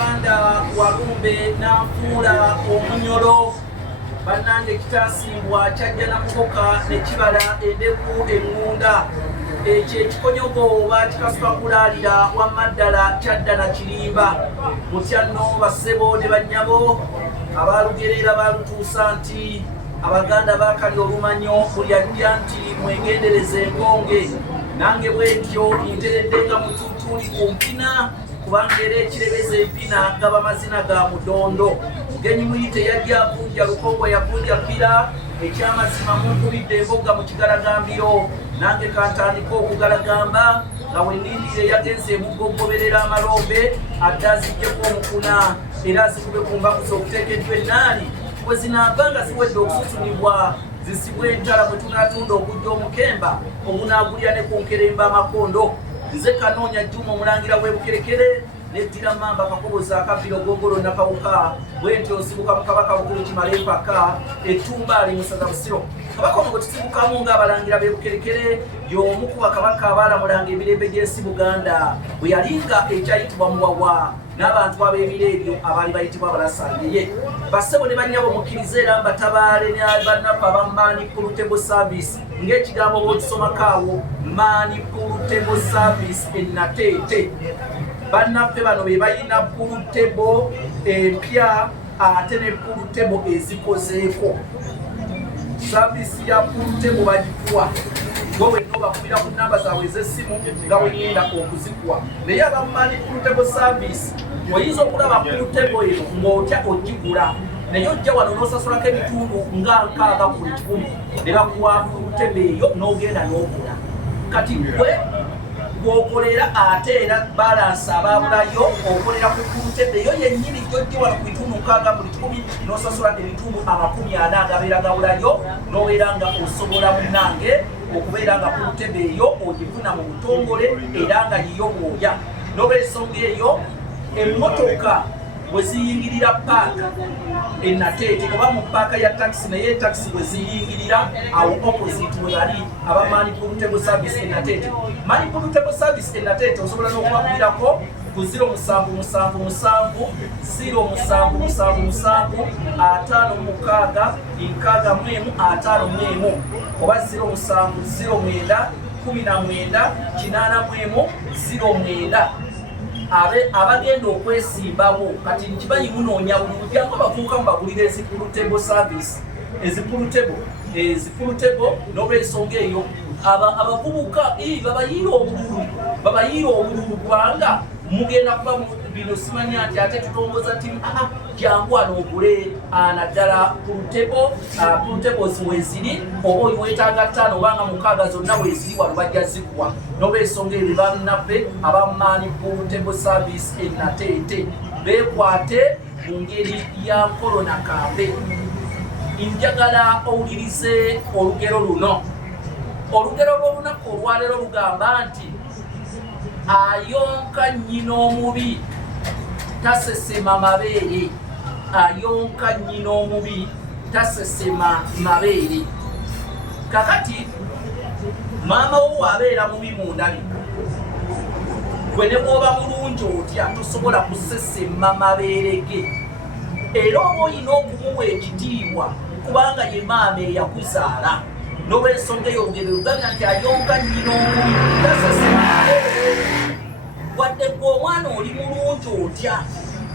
Kanda Walumbe n'afuula Omunyolo bannange kitasimbwa kyajja na mukoka ne kibala endeku eŋŋunda ekyo ekikonyogo bakikasuka kulaalira wamma ddala kyadda na kirimba mutya nno bassebo ne bannyabo abalugerera balutuusa nti abaganda bakali olumanyo buli ajja nti mwegendereze engonge nange bwentyo nteredde nga mututuuli ku mpina kubanga era ekirebeza empina gaba amazina ga mudondo mugenyi muyite yajja avunja lukongo yavunja bbira ekyamazima munkubidde emboga mu kigalagambiro nange kantandika okugalagamba nga wendindire yagenze emugogoberera amalombe adde aziggyeko omukuna era azikube ku mbakuza okuteekeddwa ennaali bwe zinaava nga ziwedde okususunibwa zisibwe entala bwe tunatunda okujja omukemba ogunaagulya ne ku nkeremba amakondo nze Kanoonya Juma omulangira w'ebukerekere neddira mamba kakoboza akabbiro gongolo nakawuka bwentyo nsibuka mu kabaka bukulu kimala empaka ettumba ali musaza busiro kabaka ono gwe tusibukamu ng'abalangira b'ebukerekere y'omu ku bakabaka abaalamulanga emirembe gy'ensi Buganda bwe yalinga ekyayitibwa Muwawa n'abantu ab'ebiro ebyo abaali bayitibwa Abalasangeye bassebo ne bannyabo mukkirize era mbatabaale ne bannaffe abamani portable service ng'ekigambo bw'okisomako awo mani portable service ennateete bannaffe bano be balina portable empya ate ne portable ezikozeeko saavisi ya portable bagikuwa gowe no bakubira ku namba zaabwe ez'essimu nga bwe ngenda okuzikuwa naye abamani portable service oyinza okulaba portable eno ng'otya ogigula naye ojja wano n'osasulako ebitundu nga 60 ku 100 ne bakuwa portable eyo n'ogenda n'ogula kati gwe bw'okolera ate era balansi abaabulayo okolera ku portable eyo yennyini gy'ojja wano ku bitundu 60 buli 100 n'osasula ebitundu 40 agabeera gabulayo n'obeera nga osobola munnange okubeera nga portable eyo ogifuna mu butongole era nga yiyo bw'oya n'obeera ensonga eyo emmotoka bwe ziyingirira paaka ennateete oba mu paaka ya taxi naye taxi bwe ziyingirira awo opposite we bali aba mani portable service ennateete mani portable service ennateete osobola n'okubagulirako ku 0777 0777 56 61 oba 0709 19 81 abagenda okwesimbawo kati nkimanyi munoonya bulujjangu abavubuka mubagulira ezipulutebo service ezipulutebo n'olwensonga eyo abavubuka babayiira obululu kubanga mugenda kuba bino simanya nti ate tutongoza ti jangu ano ogule naddala pulutebo weziri oba oyiwetaaga 5 obanga 6 zonna weziri wano bajja zikuwa n'olwensonga eyo bannaffe abamani pulutebo service ennateete beekwate mu ngeri ya korona kambe njagala owulirize olugero luno olugero lw'olunaku olwaleero lugamba nti ayonka nnyina omubi tasesema mabeere ayonka nnyina omubi tasesema mabeere kakati maama wo abeera mubi mu ndabi gwe ne bw'oba mulungi otya tosobola kusesema mabeere ge era oba olina okumuwa ekitiibwa kubanga ye maama eyakuzaala n'olwensonga eyo olugero lugambye nti ayonka nnyina omubi tasesema mabeere wadde gwe omwana oli mulungi otya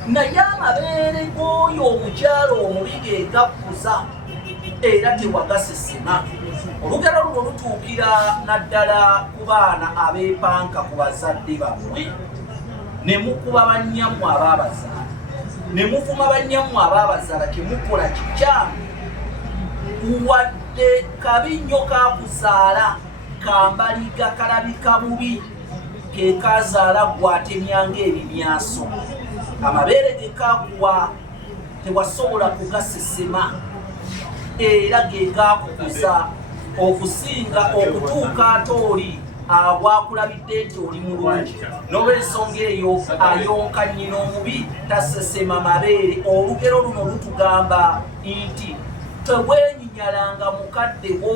naye amabeere g'oyo omukyala omubi gegakkuza era tewagasesema olugero luno lutuukira naddala ku baana abeepanka ku bazadde bammwe ne mukuba bannyammwe abaabazaala ne muvuma bannyammwe abaabazaala temukola kikyamu wadde kabi nnyo kakuzaala kambaliga kalabika bubi kekazaala gwatemyanga ebimyaso amabeere gekakuwa tewasobola kugasesema era gegakukuza okusinga okutuuka ate oli bwakulabidde nti oli mulungi n'olwensonga eyo ayonka nnyina omubi tasesema mabeere olugero luno lutugamba nti tebwenyinyalanga mukadde wo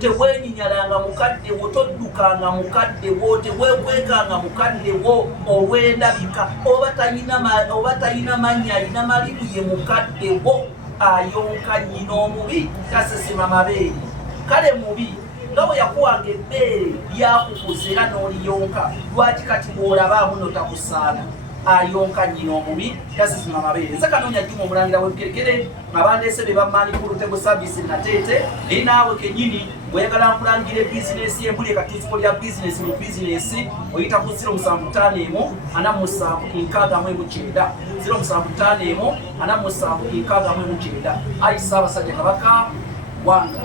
teweenyinyalanga mukadde wo, toddukanga mukadde wo, teweekwekanga mukadde wo olw'endabika oba talina mannya alina malibu ye mukadde wo ayonka nnyina omubi tasesema mabeere. Kale mubi nga bwe yakuwanga ebbeere lyakukuza era n'oliyonka, lwaki kati bw'olabaamu notakusaana? Ayonka nnyina omubi tasesema mabeere. Nze Kanoonya Juma omulangira w'Ebikerekere abandeese be bamaani ku Lutego Service Nateete, naye naawe kennyini bw'oyagala nkulangire bizinesi y'embuli ekatuuziko lya bizinesi mu bizinesi oyita ku 0751 47 0751 47 Ayi Ssaabasajja Kabaka wanga.